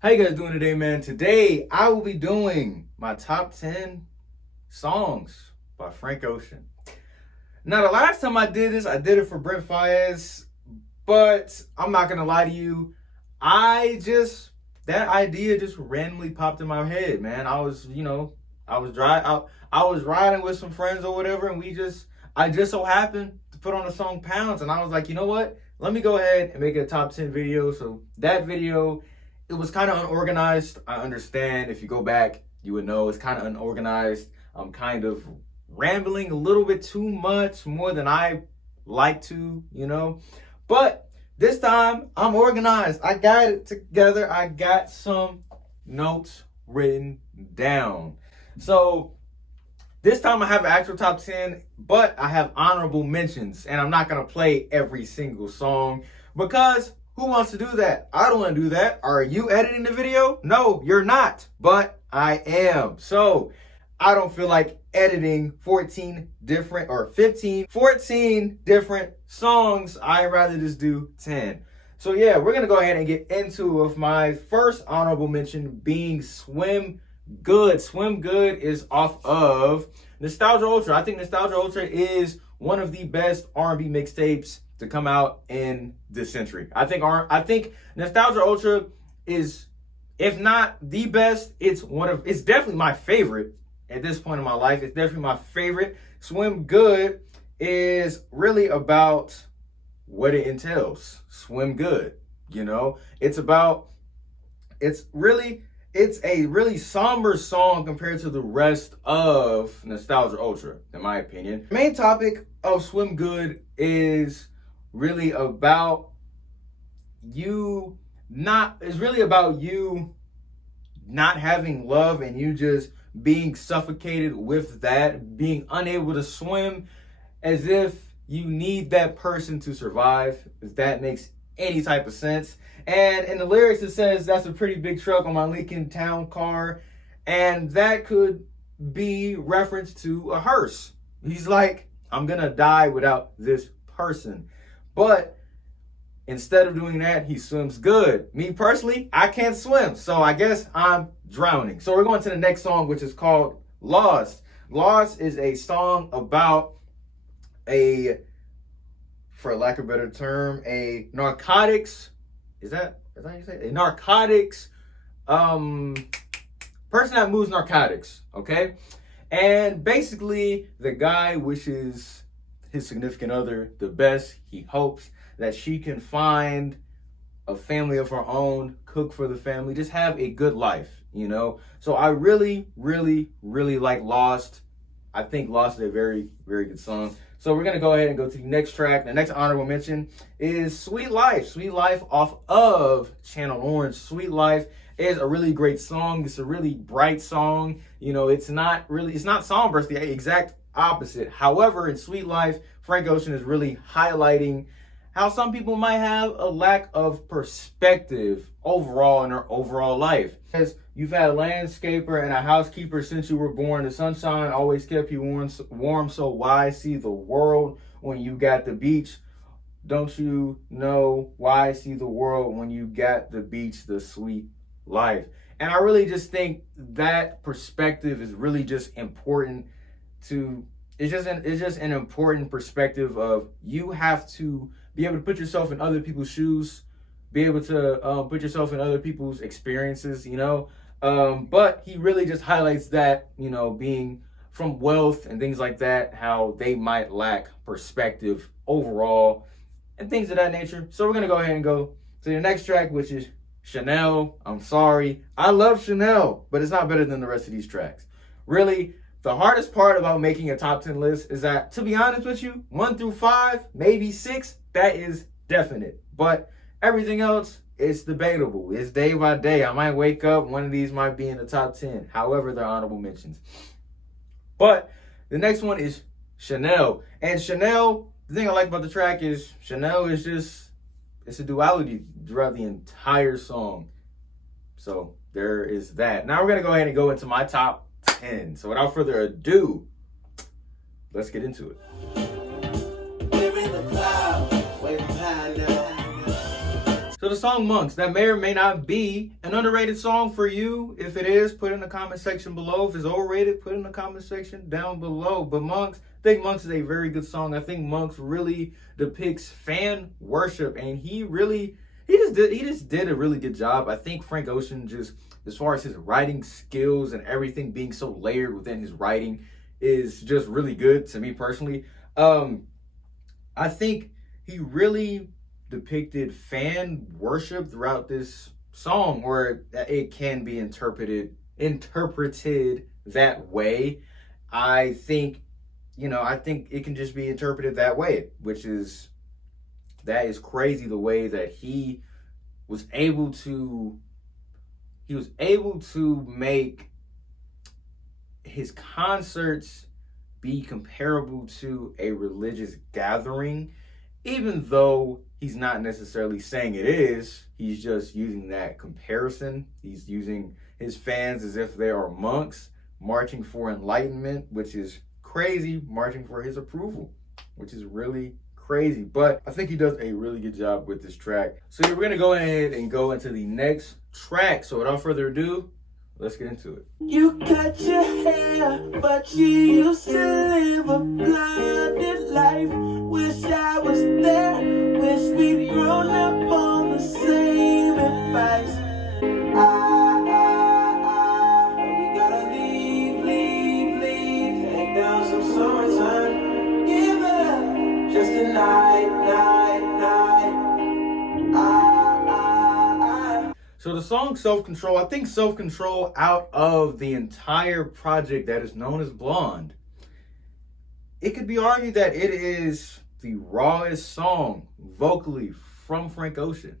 How you guys doing today, man? Today, I will be doing my top 10 songs by Frank Ocean. Now, the last time I did this, I did it for Brent Faiyaz, but I'm not going to lie to you. That idea just randomly popped in my head, man. I was riding with some friends or whatever, and I just so happened to put on the song Pounds, and I was like, you know what? Let me go ahead and make a top 10 video. So that video, it was kind of unorganized. I understand. If you go back, you would know it's kind of unorganized. I'm kind of rambling a little bit too much, more than I like to. But this time, I'm organized. I got it together. I got some notes written down. So this time I have an actual top 10, but I have honorable mentions. And I'm not going to play every single song because who wants to do that? I don't want to do that. Are you editing the video? No, you're not, but I am. So I don't feel like editing 14 different songs. I'd rather just do 10. So yeah, we're going to go ahead and get into with my first honorable mention being Swim Good. Swim Good is off of Nostalgia Ultra. I think Nostalgia Ultra is one of the best R&B mixtapes to come out in this century. I think Nostalgia Ultra is, if not the best, it's definitely my favorite at this point in my life. It's definitely my favorite. Swim Good is really about what it entails. Swim Good, it's a really somber song compared to the rest of Nostalgia Ultra, in my opinion. The main topic of Swim Good is really about you not having love and you just being suffocated with that, being unable to swim, as if you need that person to survive, if that makes any type of sense. And in the lyrics it says, that's a pretty big truck on my Lincoln Town car, and that could be reference to a hearse. He's like, I'm gonna die without this person. But instead of doing that, he swims good. Me personally, I can't swim, so I guess I'm drowning. So we're going to the next song, which is called Lost. Lost is a song about for lack of a better term, a narcotics. Is that how you say it? A narcotics person that moves narcotics, okay? And basically, the guy wishes his significant other the best. He hopes that she can find a family of her own, cook for the family, just have a good life, So I really, really, really like Lost. I think Lost is a very, very good song. So we're going to go ahead and go to the next track. The next honorable mention is Sweet Life. Sweet Life off of Channel Orange. Sweet Life is a really great song. It's a really bright song. It's not somber. It's the exact opposite. However, in Sweet Life, Frank Ocean is really highlighting how some people might have a lack of perspective overall in their overall life. Because you've had a landscaper and a housekeeper since you were born. The sunshine always kept you warm, so why see the world when you got the beach? Don't you know why see the world when you got the beach, the sweet life? And I really just think that perspective is really just important to, it's just an important perspective of you have to be able to put yourself in other people's shoes, be able to put yourself in other people's experiences, But he really just highlights that, being from wealth and things like that, how they might lack perspective overall and things of that nature. So we're going to go ahead and go to the next track, which is Chanel. I'm sorry. I love Chanel, but it's not better than the rest of these tracks. Really, the hardest part about making a top 10 list is that, to be honest with you, 1 through 5, maybe 6, that is definite. But everything else is debatable. It's day by day. I might wake up, one of these might be in the top 10. However, they're honorable mentions. But the next one is Chanel. And Chanel, the thing I like about the track is Chanel is just, it's a duality throughout the entire song. So there is that. Now we're going to go ahead and go into my top 10. So without further ado, let's get into it. So So the song Monks, that may or may not be an underrated song for you. If it is, put it in the comment section below. If it's overrated, put it in the comment section down below. But Monks, I think Monks is a very good song. I think Monks really depicts fan worship, and he just did a really good job. I think Frank Ocean, just as far as his writing skills and everything being so layered within his writing, is just really good to me personally. I think he really depicted fan worship throughout this song, where it can be interpreted that way. I think it can just be interpreted that way, that is crazy, the way that he was able to make his concerts be comparable to a religious gathering, even though he's not necessarily saying it is. He's just using that comparison. He's using his fans as if they are monks marching for enlightenment, which is crazy, marching for his approval, which is really crazy. But I think he does a really good job with this track. So we're going to go ahead and go into the next track. So without further ado, let's get into it. You cut your hair, but you used to live a blinded life. Wish I was there, wish we'd grown up on the same advice. We gotta leave, take down some summertime. Give it up, just a night. So the song Self-Control, I think Self-Control, out of the entire project that is known as Blonde, it could be argued that it is the rawest song vocally from Frank Ocean.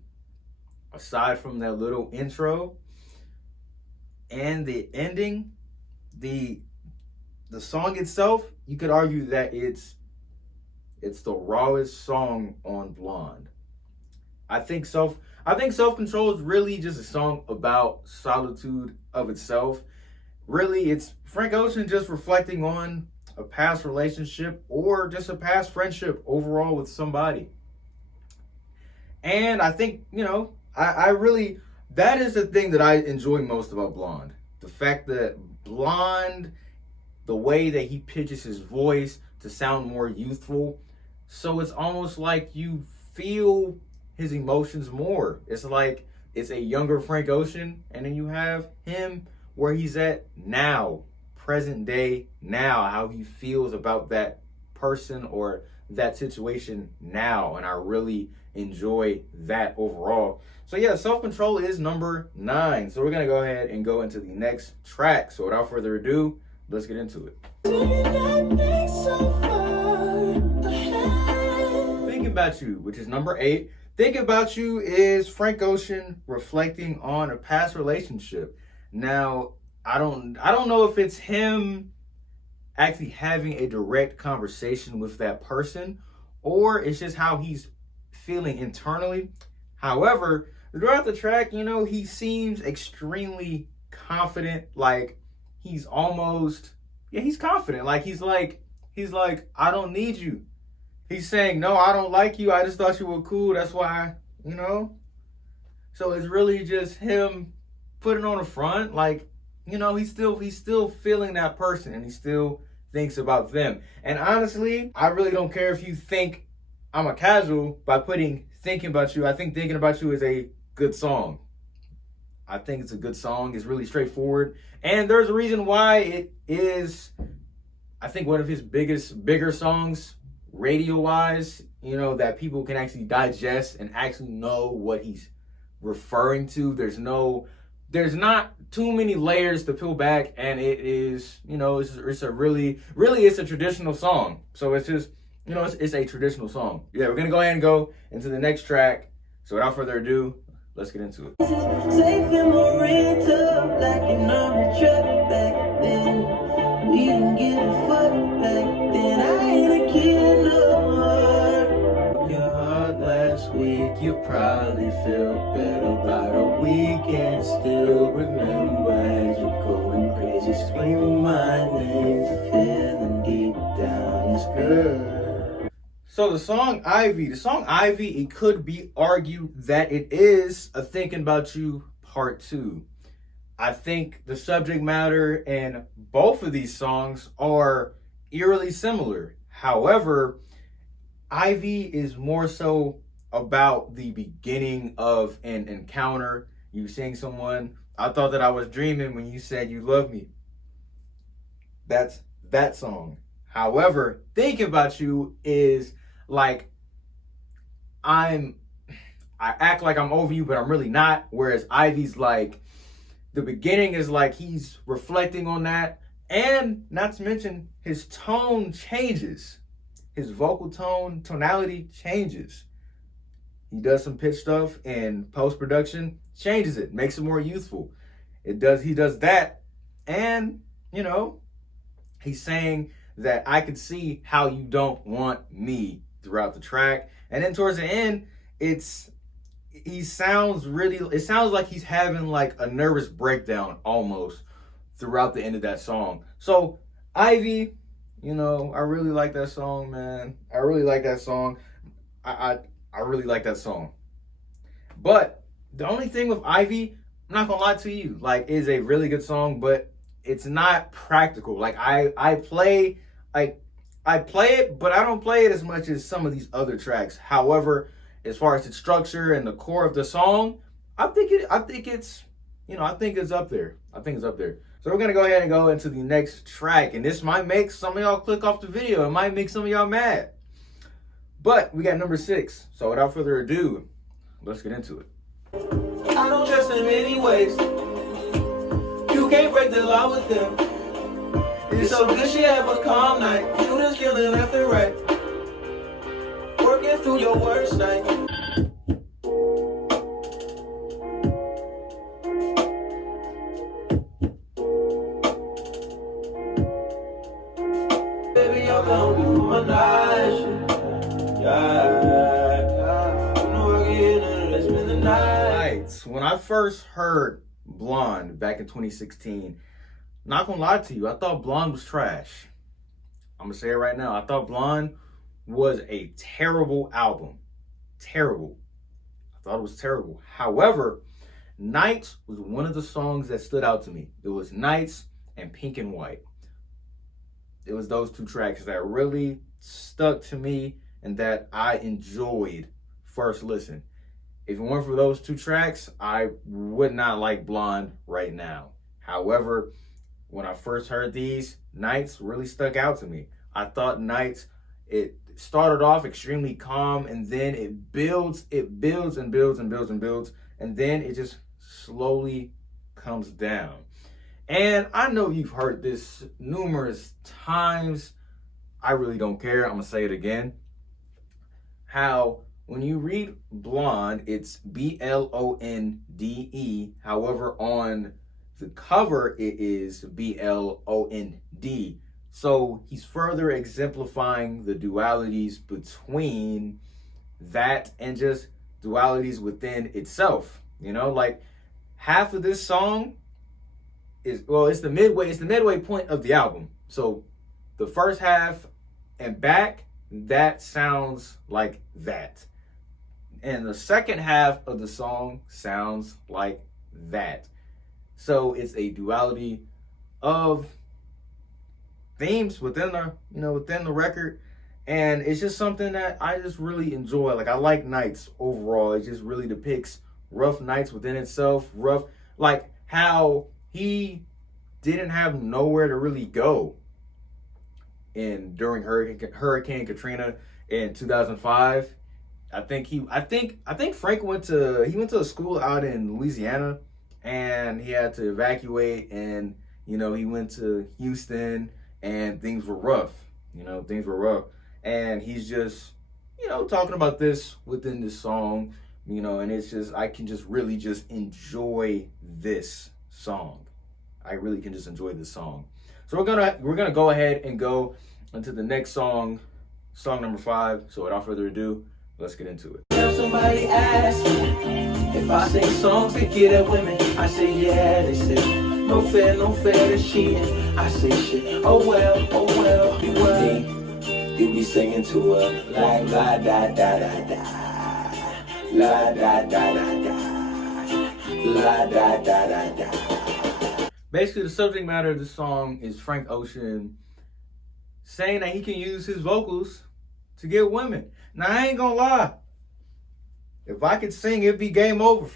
Aside from that little intro and the ending, the song itself, you could argue that it's the rawest song on Blonde. I think Self-Control is really just a song about solitude of itself. Really, it's Frank Ocean just reflecting on a past relationship or just a past friendship overall with somebody. And I think, I really, that is the thing that I enjoy most about Blonde. The fact that Blonde, the way that he pitches his voice to sound more youthful, so it's almost like you feel his emotions more. It's like it's a younger Frank Ocean, and then you have him where he's at now, present day now, how he feels about that person or that situation now, and I really enjoy that overall. So yeah, Self-Control is number 9. So we're gonna go ahead and go into the next track. So without further ado, let's get into it. Thinking About You, which is number 8. Thinking About You is Frank Ocean reflecting on a past relationship. Now, I don't know if it's him actually having a direct conversation with that person, or it's just how he's feeling internally. However, throughout the track, he seems extremely confident. Like he's confident. Like he's like, I don't need you. He's saying, no, I don't like you. I just thought you were cool. That's why, So it's really just him putting on the front. Like, he's still feeling that person, and he still thinks about them. And honestly, I really don't care if you think I'm a casual by putting Thinking About You. I think Thinking About You is a good song. I think it's a good song. It's really straightforward. And there's a reason why it is, I think, one of his bigger songs, radio-wise, that people can actually digest and actually know what he's referring to. There's not too many layers to peel back, and it is, it's a really, it's a traditional song. So it's just, it's a traditional song. Yeah, we're gonna go ahead and go into the next track. So without further ado, let's get into it. Safe in Marita, like an army truck back then. We didn't give a fuck back then. I ain't a kid no more. Your heart last week, you probably feel better by the weekend. Still remember as you're going crazy, screaming my name, feeling deep down is good. So the song Ivy, it could be argued that it is a Thinking About You Part 2. I think the subject matter in both of these songs are eerily similar. However, Ivy is more so about the beginning of an encounter. You seeing someone, I thought that I was dreaming when you said you love me. That's that song. However, Thinking About You is like I act like I'm over you, but I'm really not. Whereas Ivy's like, the beginning is like he's reflecting on that. And not to mention, his tone changes. His vocal tonality changes. He does some pitch stuff and post-production, changes it, makes it more youthful. He does that. And, you know, he's saying that I could see how you don't want me throughout the track. And then towards the end, it sounds like he's having like a nervous breakdown almost throughout the end of that song. So Ivy, you know, I really like that song, man. I really like that song. I really like that song. But the only thing with Ivy, I'm not gonna lie to you, like, is a really good song, but it's not practical. Like I play it, but I don't play it as much as some of these other tracks. However, as far as the structure and the core of the song, I think it's up there. So we're gonna go ahead and go into the next track, and this might make some of y'all click off the video. It might make some of y'all mad. But we got number 6. So without further ado, let's get into it. I don't trust in many ways. You can't break the law with them. It's so good she have a calm night. You just killing left and right. Working through your worst night. Baby, I'm gonna be my night. Right. When I first heard Blonde back in 2016, not gonna lie to you, I thought Blonde was trash. I'm gonna say it right now. I thought Blonde was a terrible album. Terrible. I thought it was terrible. However, Nights was one of the songs that stood out to me. It was Nights and Pink and White. It was those two tracks that really stuck to me and that I enjoyed first listen. If it weren't for those two tracks, I would not like Blonde right now. However, when I first heard these, Nights really stuck out to me. I thought Nights, it started off extremely calm, and then it builds and builds, and then it just slowly comes down. And I know you've heard this numerous times. I really don't care. I'm gonna say it again. How when you read Blonde, it's Blonde. However, on the cover, it is Blond. So he's further exemplifying the dualities between that and just dualities within itself. You know, like half of this song is, well, it's the midway point of the album. So the first half and back, that sounds like that. And the second half of the song sounds like that. So it's a duality of themes within the record. And it's just something that I just really enjoy. Like, I like Nights overall. It just really depicts rough nights within itself. Rough, like how he didn't have nowhere to really go during Hurricane Katrina in 2005. I think Frank went to a school out in Louisiana, and he had to evacuate, and he went to Houston, and things were rough. And he's just talking about this within this song, and it's just, I can just really just enjoy this song. I really can just enjoy this song. So we're gonna go ahead and go into the next song number 5. So without further ado, let's get into it. If somebody asks me if I sing songs to get at women, I say yeah. They say no fair, that's cheating. I say shit. Oh well, be well. You be singing to her like la da da da da, la da da da da, la da da da da. Basically, the subject matter of the song is Frank Ocean saying that he can use his vocals to get women. Now, I ain't gonna lie. If I could sing, it'd be game over.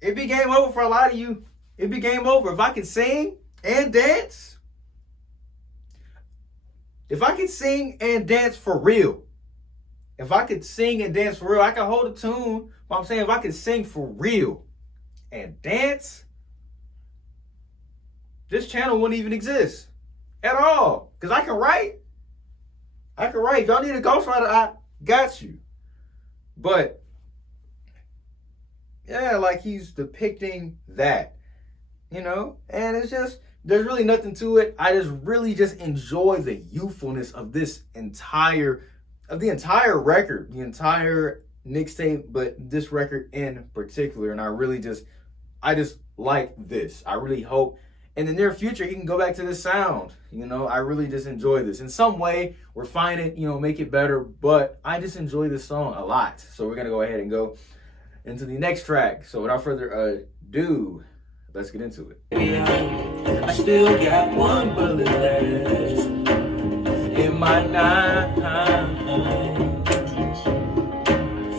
It'd be game over for a lot of you. It'd be game over. If I could sing and dance. If I could sing and dance for real. If I could sing and dance for real, I could hold a tune. But I'm saying if I could sing for real and dance, this channel wouldn't even exist at all. Because I can write. I can write. If y'all need a ghostwriter, I got you. But, yeah, like he's depicting that, you know? And it's just, there's really nothing to it. I just really just enjoy the youthfulness of the entire record, the entire mixtape, but this record in particular. And I just like this. I really hope in the near future he can go back to this sound. You know, I really just enjoy this. In some way, refine it, you know, make it better, but I just enjoy this song a lot. So we're gonna go ahead and go into the next track. So without further ado, let's get into it. I still got one bullet left in my nine.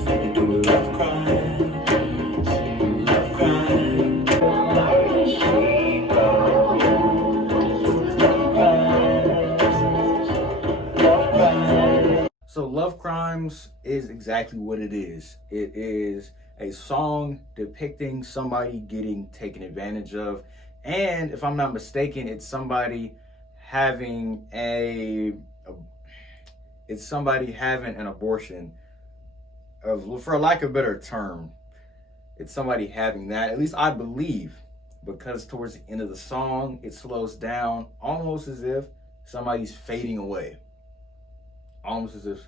Finna do a love crime, love crime. So Love Crimes is exactly what it is. It is a song depicting somebody getting taken advantage of. And if I'm not mistaken, it's somebody having an abortion, for lack of a better term. It's somebody having that, at least I believe, because towards the end of the song, it slows down almost as if somebody's fading away. Almost as if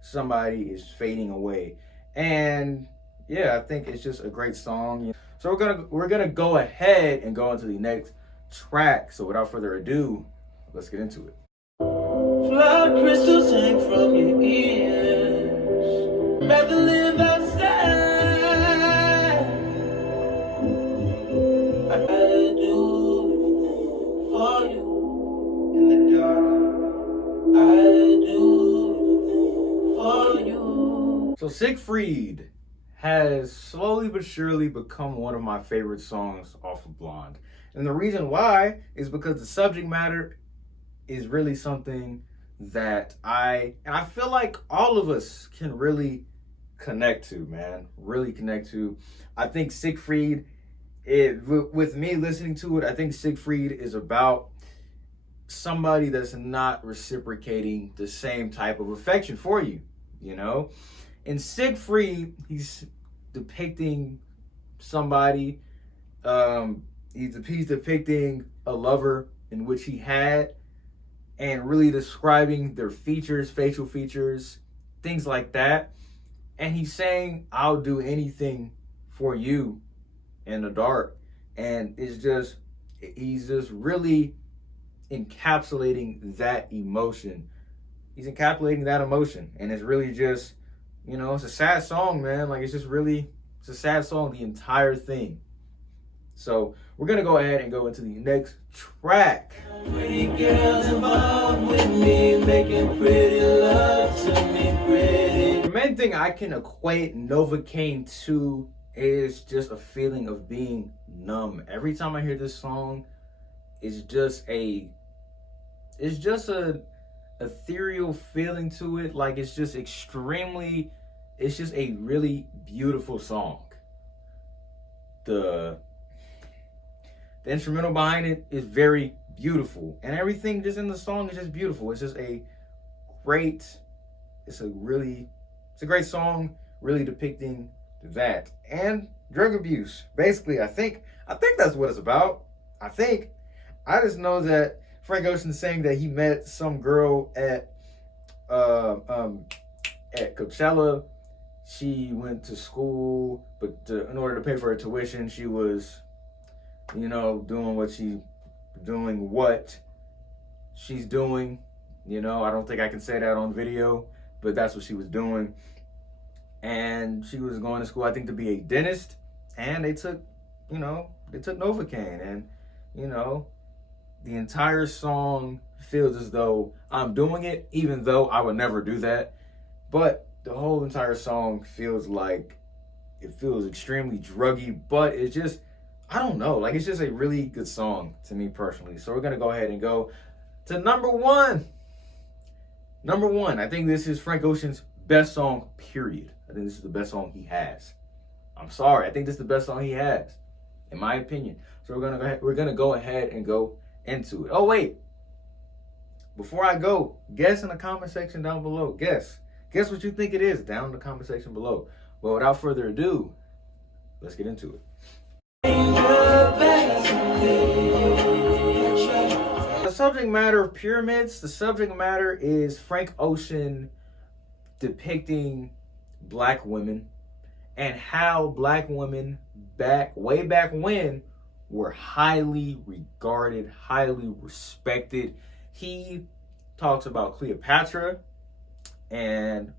somebody is fading away. And yeah, I think it's just a great song. So we're gonna go ahead and go into the next track. So without further ado, let's get into it. Flood crystals hang from your ears. Rather live outside. I do for you in the dark. I do for you. So Siegfried has slowly but surely become one of my favorite songs off of Blonde. And the reason why is because the subject matter is really something that I feel like all of us can really connect to, man. Really connect to. I think Siegfried, with me listening to it, I think Siegfried is about somebody that's not reciprocating the same type of affection for you, you know? In Siegfried, he's depicting somebody, he's depicting a lover in which he had, and really describing their features, facial features, things like that. And he's saying, I'll do anything for you in the dark. And he's just really encapsulating that emotion. He's encapsulating that emotion. And it's really just, you know, it's a sad song, man. Like, it's a sad song, the entire thing. So we're going to go ahead and go into the next track. Pretty girls involved with me, making pretty love to me, pretty. The main thing I can equate Novacane to is just a feeling of being numb. Every time I hear this song, it's just a ethereal feeling to it. Like, it's just a really beautiful song. The instrumental behind it is very beautiful, and everything just in the song is just beautiful. It's just a great song, really depicting that and drug abuse. Basically, I think that's what it's about. I just know that Frank Ocean's saying that he met some girl at Coachella. She went to school, but in order to pay for her tuition, she was, you know, doing what she's doing, You know, I don't think I can say that on video, but that's what she was doing. And she was going to school, I think, to be a dentist. And they took Novacane. And, you know, the entire song feels as though I'm doing it, even though I would never do that. But the whole entire song feels extremely druggy, but it's just, I don't know, like, it's just a really good song to me personally. So we're gonna go ahead and go to number one. Number one, I think this is Frank Ocean's best song, period. I think this is the best song he has. I'm sorry, I think this is the best song he has, in my opinion. So we're gonna go ahead and go into it. Oh wait, before I go, guess in the comment section down below. Guess what you think it is down in the comment section below. But without further ado, let's get into it. The subject matter of pyramids, the subject matter is Frank Ocean depicting black women and how black women way back when were highly regarded, highly respected. He talks about Cleopatra, and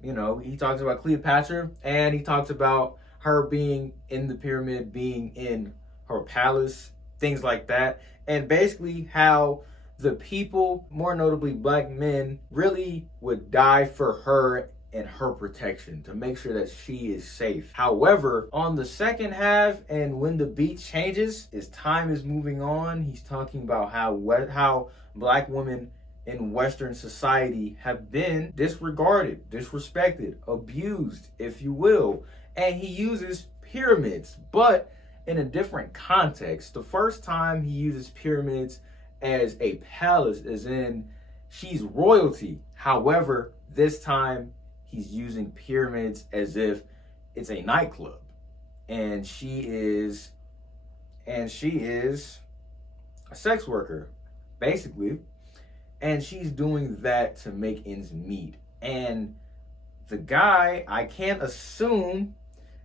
he talks about Cleopatra, and he talks about her being in the pyramid, being in her palace, things like that. And basically how the people, more notably black men, really would die for her and her protection to make sure that she is safe. However, on the second half, and when the beat changes, as time is moving on, he's talking about how black women in Western society have been disregarded, disrespected, abused, if you will. And he uses pyramids, but in a different context. The first time he uses pyramids as a palace, as in she's royalty. However, this time he's using pyramids as if it's a nightclub, and she is a sex worker, basically. And she's doing that to make ends meet. And the guy, I can't assume,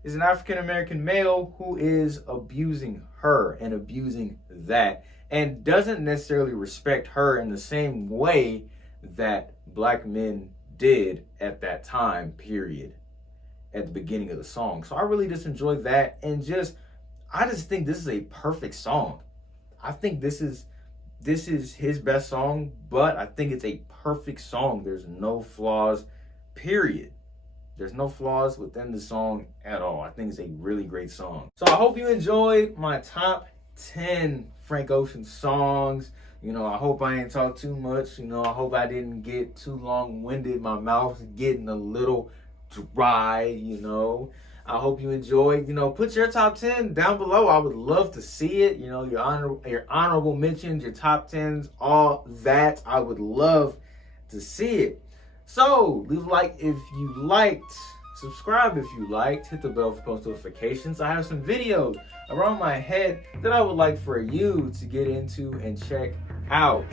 is an African-American male who is abusing her and abusing that, and doesn't necessarily respect her in the same way that black men did at that time, period, at the beginning of the song. So I really just enjoyed that, and I just think this is a perfect song. I think this is his best song, but I think it's a perfect song. There's no flaws, period. There's no flaws within the song at all. I think it's a really great song. So I hope you enjoyed my top 10 Frank Ocean songs. I hope I ain't talked too much. I hope I didn't get too long-winded. My mouth's getting a little dry, I hope you enjoyed. Put your top 10 down below. I would love to see it. Your honorable mentions, your top 10s, all that. I would love to see it. So leave a like if you liked, subscribe if you liked, hit the bell for post notifications. I have some videos around my head that I would like for you to get into and check out.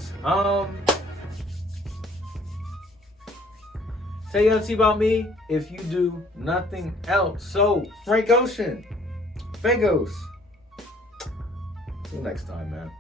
Say your tea about me if you do nothing else. So, Frank Ocean, Fagos. See you next time, man.